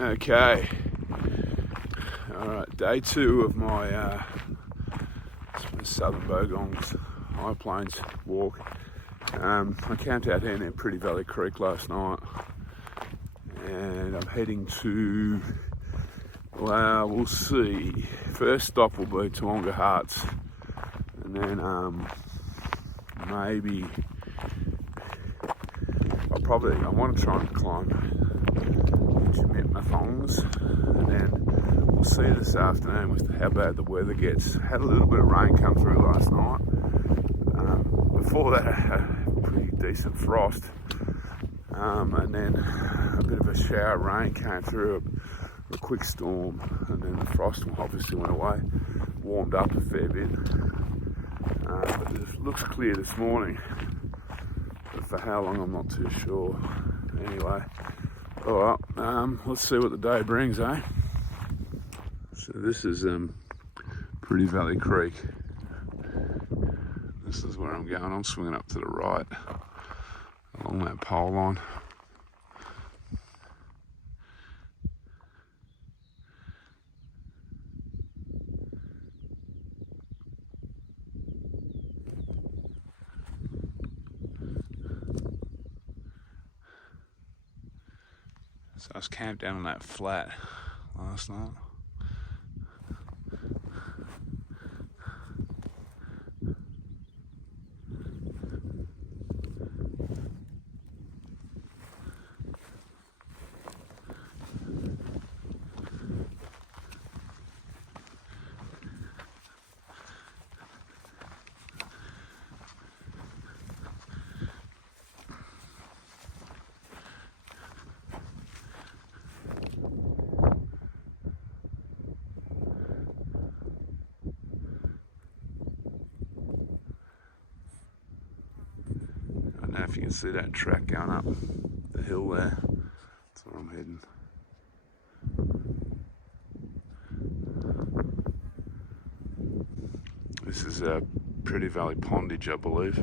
Okay, alright, day 2 of my southern Bogong High Plains walk. I camped out here near Pretty Valley Creek last night, and I'm heading to, well, we'll see. First stop will be Toowoomba Huts, and then maybe I want to try and climb Thongs, and then we'll see this afternoon with how bad the weather gets. Had a little bit of rain come through last night. Before that, I had a pretty decent frost, and then a bit of a shower of rain came through, a quick storm, and then the frost obviously went away, warmed up a fair bit. But it looks clear this morning, but for how long I'm not too sure. Anyway, alright, let's see what the day brings, eh? So this is Pretty Valley Creek. This is where I'm going. I'm swinging up to the right along that pole line. So I was camped down on that flat last night. I don't know if you can see that track going up the hill there. That's where I'm heading. This is a Pretty Valley Pondage, I believe.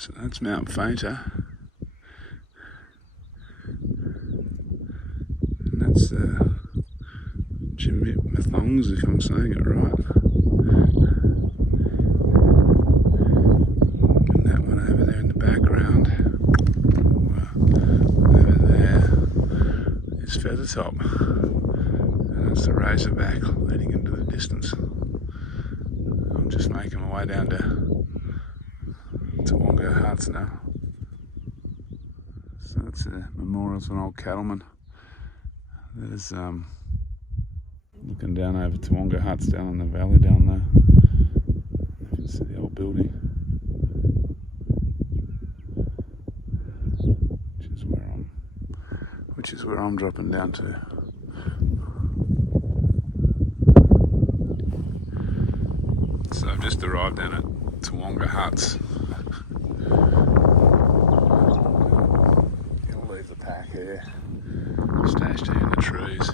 So that's Mount Fainter. And that's Thongs, if I'm saying it right. And that one over there in the background, over there, is Feathertop. And that's the Razorback leading into the distance. I'm just making my way down to Toowoomba Huts now. So that's a memorial to an old cattleman. There's looking down over Toowoomba Huts down in the valley down there. You can see the old building, which is where I'm dropping down to. So I've just arrived down at Toowoomba Huts. I'll leave the pack here, stashed here in the trees.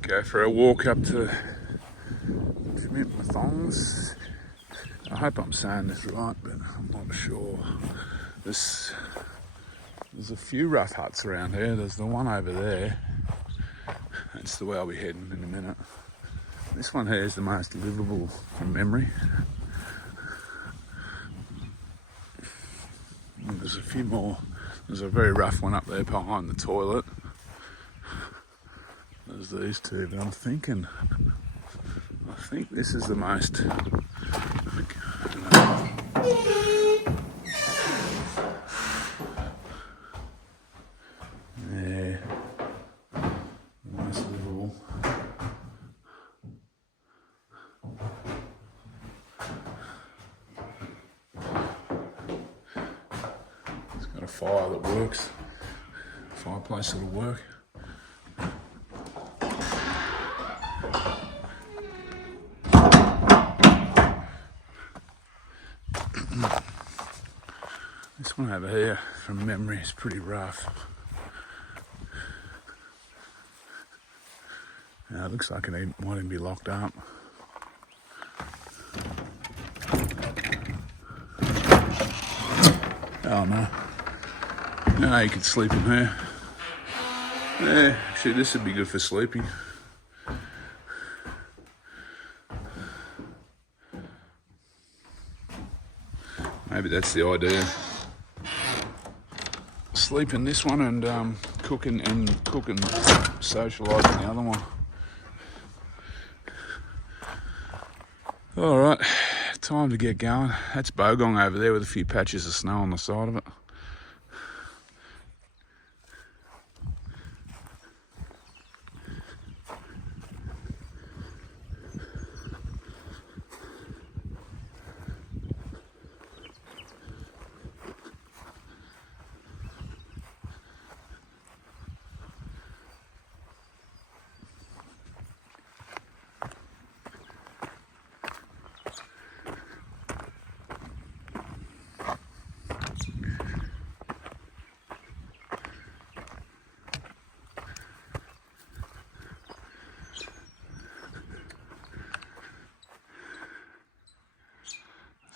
Go for a walk up to Thongs. I hope I'm saying this right, but I'm not sure. There's a few rough huts around here. There's the one over there. That's the way I'll be heading in a minute. This one here is the most livable from memory. And there's a few more. There's a very rough one up there behind the toilet. There's these two, but I think this is the most. Yeah, most livable. It's got a fire that works. Fireplace that'll work. This one over here, from memory, is pretty rough. Now, it looks like it might even be locked up. Oh no. No, you could sleep in here. Yeah, actually this would be good for sleeping. Maybe that's the idea. Sleep in this one and cook and socialise in the other one. Alright, time to get going. That's Bogong over there with a few patches of snow on the side of it.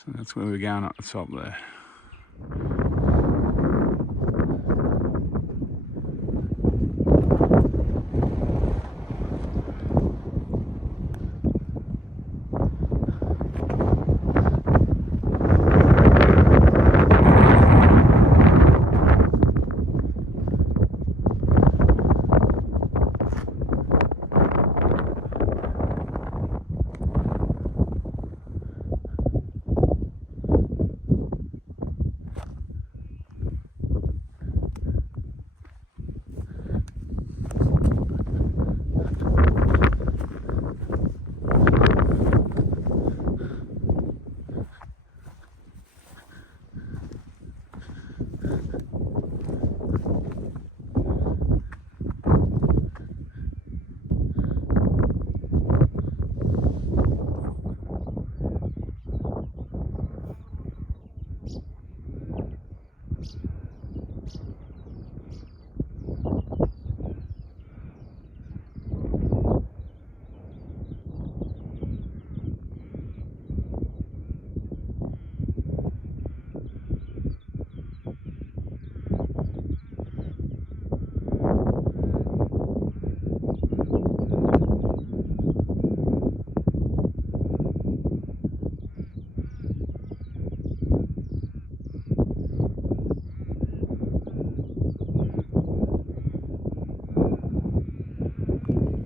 So that's where we're going up the top there.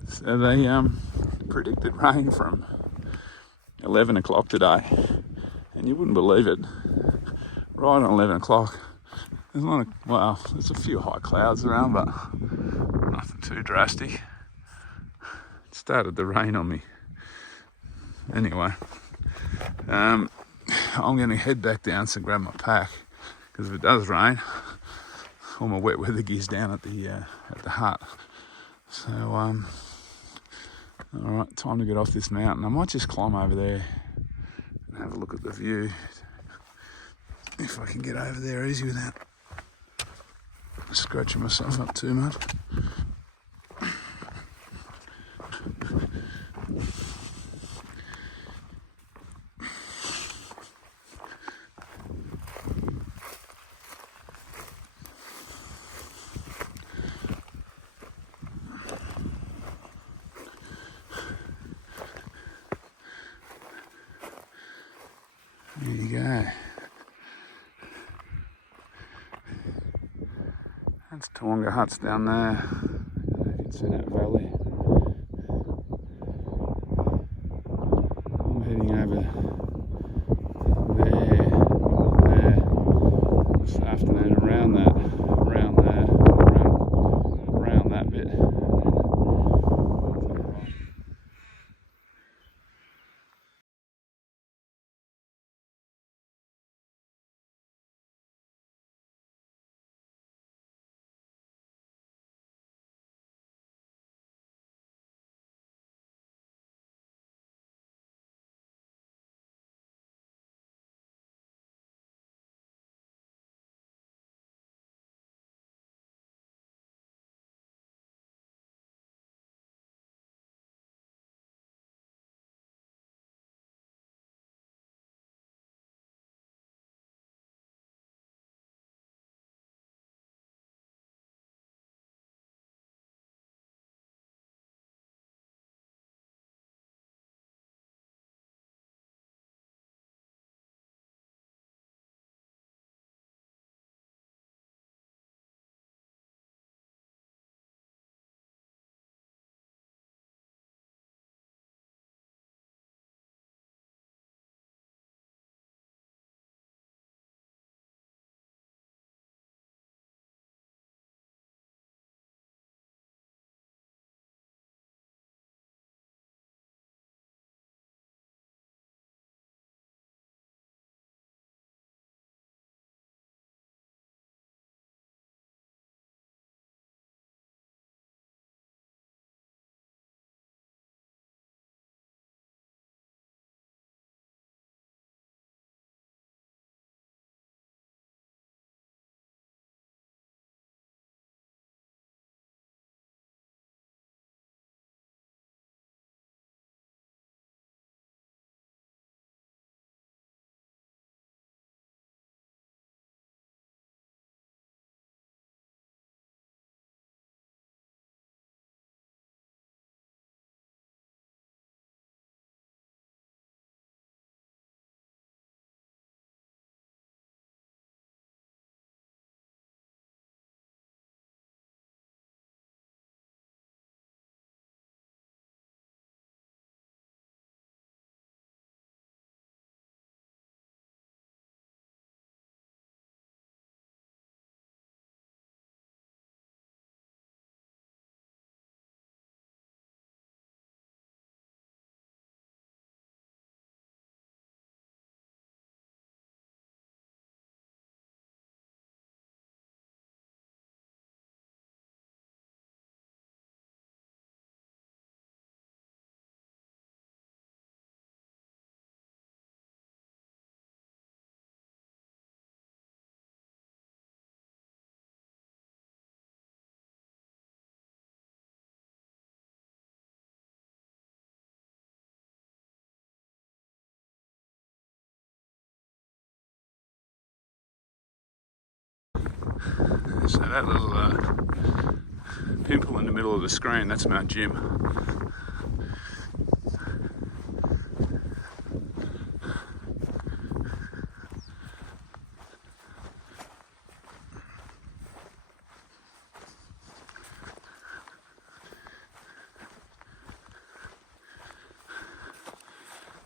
So they predicted rain from 11 o'clock today, and you wouldn't believe it, right on 11 o'clock, there's not there's a few high clouds around, but nothing too drastic. It started to rain on me. Anyway, I'm going to head back down to grab my pack, because if it does rain, all my wet weather gear's down at the hut. So alright, time to get off this mountain. I might just climb over there and have a look at the view, if I can get over there easy without scratching myself up too much. There you go. That's Tawonga huts down there. You can see that valley. I'm heading over there this afternoon around that bit. So that little pimple in the middle of the screen, that's Mount Jim.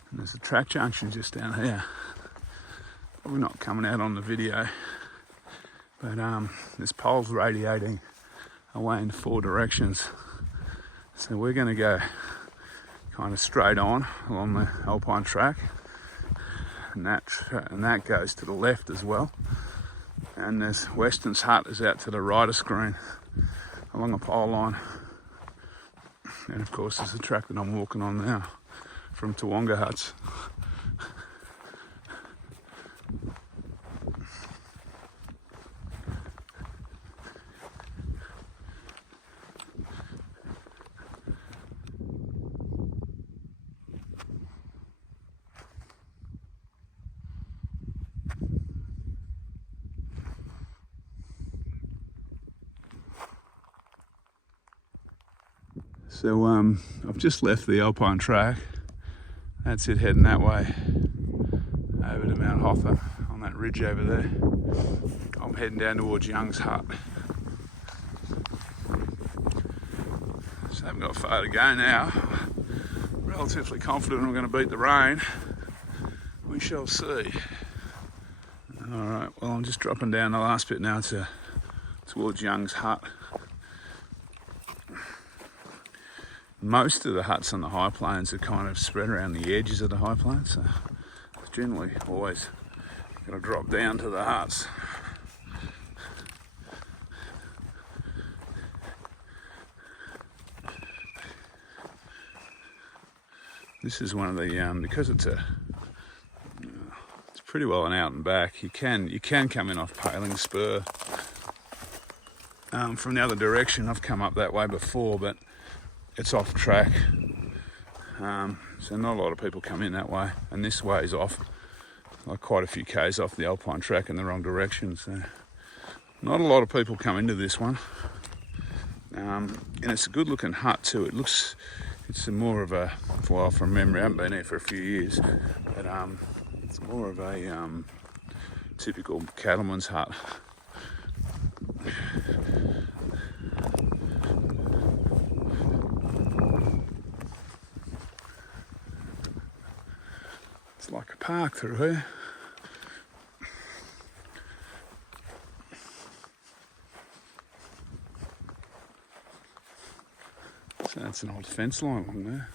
And there's a track junction just down here. Probably not coming out on the video, but there's poles radiating away in 4 directions. So we're going to go kind of straight on along the alpine track, and that goes to the left as well. And there's Weston's hut is out to the right of screen along a pole line. And of course there's the track that I'm walking on now from Tawonga Huts. So I've just left the alpine track. That's it, heading that way over to Mount Hotham on that ridge over there. I'm heading down towards Young's hut. So I haven't got far to go now. Relatively confident I'm going to beat the rain. We shall see. Alright, well I'm just dropping down the last bit now towards Young's hut. Most of the huts on the high plains are kind of spread around the edges of the high plains, so it's generally always got to drop down to the huts. This is one of the because it's pretty well an out and back. You can come in off Paling Spur from the other direction. I've come up that way before, but it's off track, so not a lot of people come in that way, and this way is off, like quite a few k's off the alpine track in the wrong direction, so not a lot of people come into this one. And it's a good looking hut too. It's more of a, well, from memory, I haven't been here for a few years, but it's more of a typical cattleman's hut. Like a park through here. So that's an old fence line along there.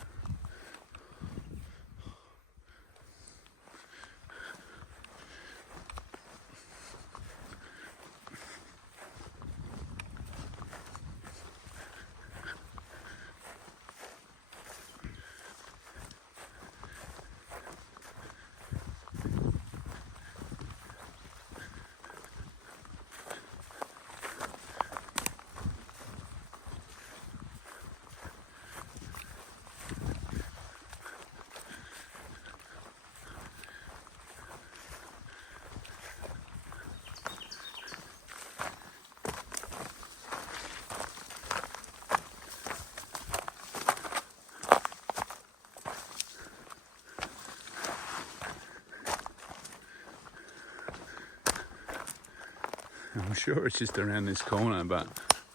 I'm sure it's just around this corner, but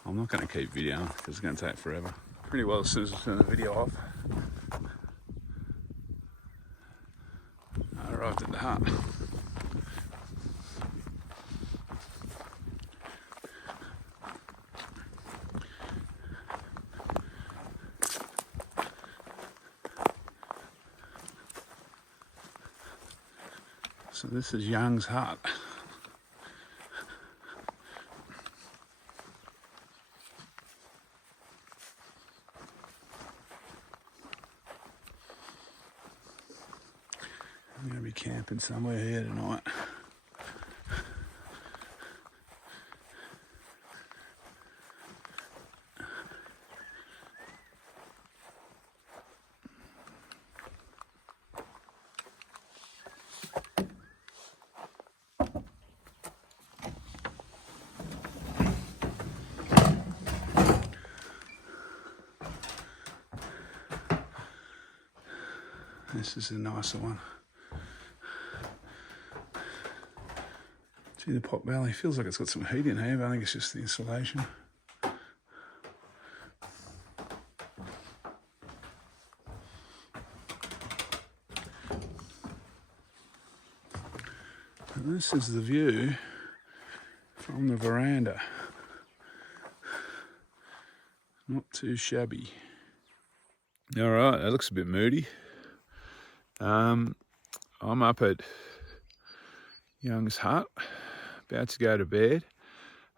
I'm not going to keep videoing because it's going to take forever. Pretty well as soon as I turn the video off. I arrived at the hut. So this is Young's hut. I'm going to be camping somewhere here tonight. this is a nicer one. Gee, the Pot Valley feels like it's got some heat in here, but I think it's just the insulation. And this is the view from the veranda. Not too shabby. All right, that looks a bit moody. I'm up at Young's hut, about to go to bed.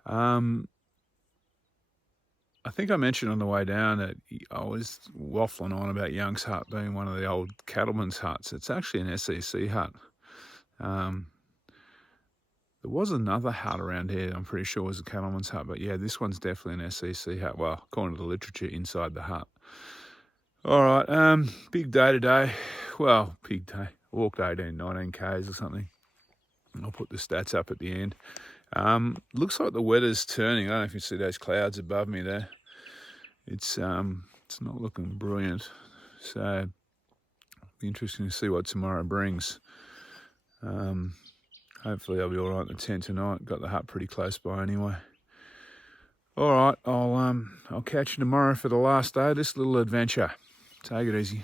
I think I mentioned on the way down that I was waffling on about Young's hut being one of the old cattlemen's huts. It's actually an SEC hut. There was another hut around here, I'm pretty sure was a cattleman's hut, but yeah, this one's definitely an SEC hut. Well, according to the literature, inside the hut. All right, big day today. Well, big day. I walked 18, 19 Ks or something. I'll put the stats up at the end. Looks like the weather's turning. I don't know if you see those clouds above me there. It's not looking brilliant. So, it'll be interesting to see what tomorrow brings. Hopefully I'll be all right in the tent tonight. Got the hut pretty close by anyway. All right, I'll catch you tomorrow for the last day of this little adventure. Take it easy.